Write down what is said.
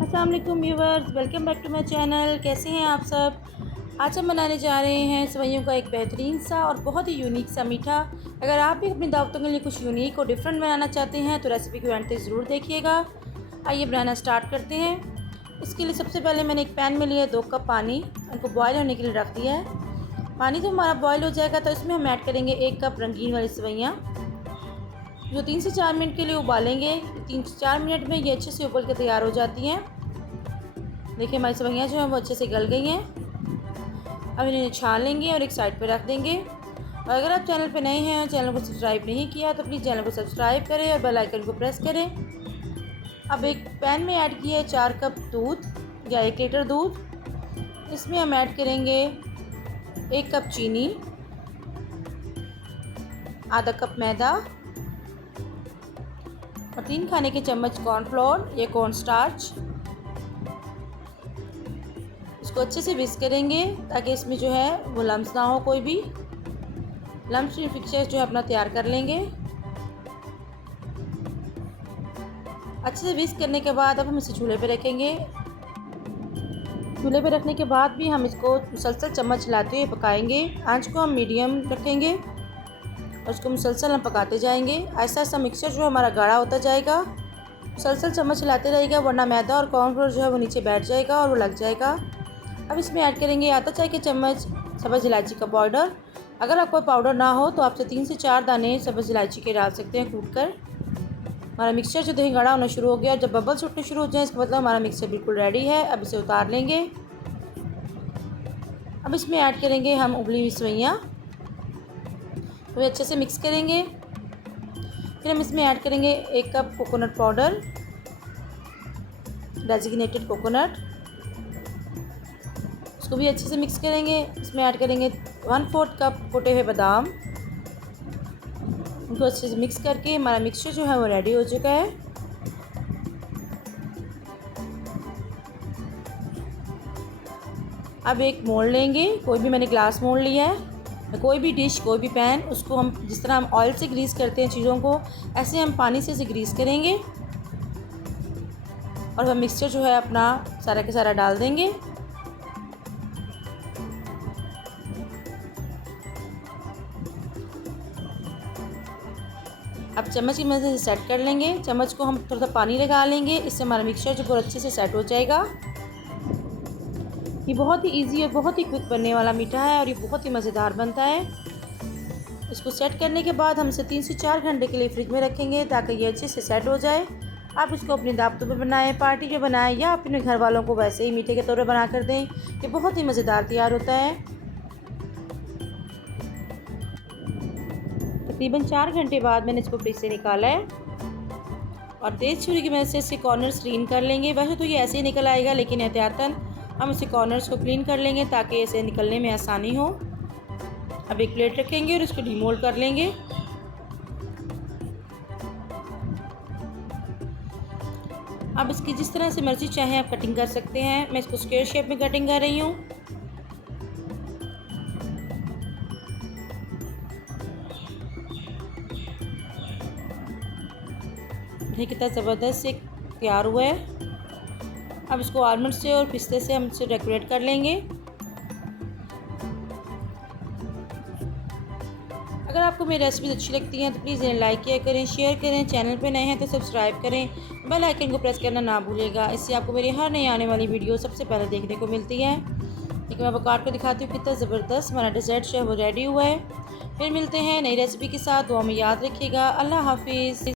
अस्सलाम वालेकुम viewers, welcome back to my channel. कैसे हैं आप सब। आज हम बनाने जा रहे हैं सेवइयों का एक बेहतरीन सा और बहुत ही यूनिक सा मीठा। अगर आप भी अपनी दावतों के लिए कुछ यूनिक और डिफरेंट बनाना चाहते हैं तो रेसिपी को एंड तक ज़रूर देखिएगा। आइए बनाना स्टार्ट करते हैं। इसके लिए सबसे पहले मैंने एक पैन में लिया 2 कप पानी, उनको बॉयल होने के लिए रख दिया है। पानी जब हमारा बॉयल हो जाएगा तो इसमें हम ऐड करेंगे 1 कप रंगीन वाली सेवइयाँ, जो 3 से 4 मिनट के लिए उबालेंगे। 3 से 4 मिनट में ये अच्छे से उबल के तैयार हो जाती हैं। देखिए हमारी सेवइयाँ जो हैं वो अच्छे से गल गई हैं। अब इन्हें छान लेंगे और एक साइड पे रख देंगे। और अगर आप चैनल पे नए हैं और चैनल को सब्सक्राइब नहीं किया तो प्लीज़ चैनल को सब्सक्राइब करें और बेल आइकन को प्रेस करें। अब एक पैन में ऐड किया है 4 कप दूध या 1 लीटर दूध। इसमें हम ऐड करेंगे 1 कप चीनी, आधा कप मैदा और 3 खाने के चम्मच कॉर्नफ्लोर या कॉर्न स्टार्च। इसको अच्छे से विस्क करेंगे ताकि इसमें जो है वो लम्स ना हो, कोई भी लम्स फिक्सचर जो है अपना तैयार कर लेंगे। अच्छे से विस्क करने के बाद अब हम इसे चूल्हे पे रखेंगे। चूल्हे पे रखने के बाद भी हम इसको मुसलसल चम्मच हिलाते हुए पकाएंगे। आंच को हम मीडियम रखेंगे और इसको मुसलसल हम पकाते जाएंगे। ऐसा ऐसा मिक्सचर जो हमारा गाढ़ा होता जाएगा। मुसलसल चम्मच हिलाते रहेगा वरना मैदा और कॉर्नफ्लोर जो है वो नीचे बैठ जाएगा और वो लग जाएगा। अब इसमें ऐड करेंगे आधा चाय के चम्मच सब्ज़ इलायची का पाउडर। अगर आपको पाउडर ना हो तो आपसे 3 से 4 दाने सब्ज़ इलायची के डाल सकते हैं कूट कर। हमारा मिक्सचर जो दही गाढ़ा होना शुरू हो गया और जब बबल्स उठने शुरू हो जाए इसका मतलब हमारा मिक्सचर बिल्कुल रेडी है। अब इसे उतार लेंगे। अब इसमें ऐड करेंगे हम उबली हुई सेवइयाँ, तो अच्छे से मिक्स करेंगे। फिर हम इसमें ऐड करेंगे 1 cup coconut powder, designated coconut. इसको भी अच्छे से मिक्स करेंगे। इसमें ऐड करेंगे 1/4 कप कुटे हुए बादाम। उनको अच्छे से मिक्स करके हमारा मिक्सचर जो है वो रेडी हो चुका है। अब एक मोल्ड लेंगे, कोई भी मैंने ग्लास मोल्ड लिया है, कोई भी डिश, कोई भी पैन, उसको हम जिस तरह हम ऑयल से ग्रीस करते हैं चीज़ों को, ऐसे हम पानी से इसे ग्रीस करेंगे और हम मिक्सचर जो है अपना सारा के सारा डाल देंगे। अब चम्मच की मदद से सेट कर लेंगे। चम्मच को हम थोड़ा सा पानी लगा लेंगे, इससे हमारा मिक्सचर जो बहुत अच्छे से सेट हो जाएगा। ये बहुत ही इजी और बहुत ही क्विक बनने वाला मीठा है और ये बहुत ही मज़ेदार बनता है। इसको सेट करने के बाद हम इसे 3 से 4 घंटे के लिए फ्रिज में रखेंगे ताकि ये अच्छे से सेट हो जाए। आप इसको अपनी दावतों पे बनाएं, पार्टी पे बनाएं या अपने घर वालों को वैसे ही मीठे के तौर पर बना कर दें। ये बहुत ही मज़ेदार तैयार होता है। तकरीबन 4 घंटे बाद मैंने इसको फ्रिज से निकाला है और तेज़ छुरी की मदद से इसके कॉर्नर्स क्लीन कर लेंगे। वैसे तो ये ऐसे ही निकल आएगा लेकिन एहतियातन हम इसके कॉर्नर्स को क्लीन कर लेंगे ताकि इसे निकलने में आसानी हो। अब एक प्लेट रखेंगे और इसको डीमोल्ड कर लेंगे। अब इसकी जिस तरह से मर्ज़ी चाहे आप कटिंग कर सकते हैं। मैं इसको स्क्वायर शेप में कटिंग कर रही हूँ। ये कितना ज़बरदस्त से तैयार हुआ है। अब इसको आलमंड से और पिस्ते से हम इसे डेकोरेट कर लेंगे। अगर आपको मेरी रेसिपीज़ अच्छी लगती हैं तो प्लीज़ इन्हें लाइक किया करें, शेयर करें। चैनल पे नए हैं तो सब्सक्राइब करें, बेल आइकन को प्रेस करना ना भूलिएगा। इससे आपको मेरी हर नई आने वाली वीडियो सबसे पहले देखने को मिलती है। लेकिन मैं आपको काट कर दिखाती हूँ कितना ज़बरदस्त हमारा डेजर्ट जो है वो रेडी हुआ है। फिर मिलते हैं नई रेसिपी के साथ। दुआ में याद रखिएगा। अल्लाह हाफिज़।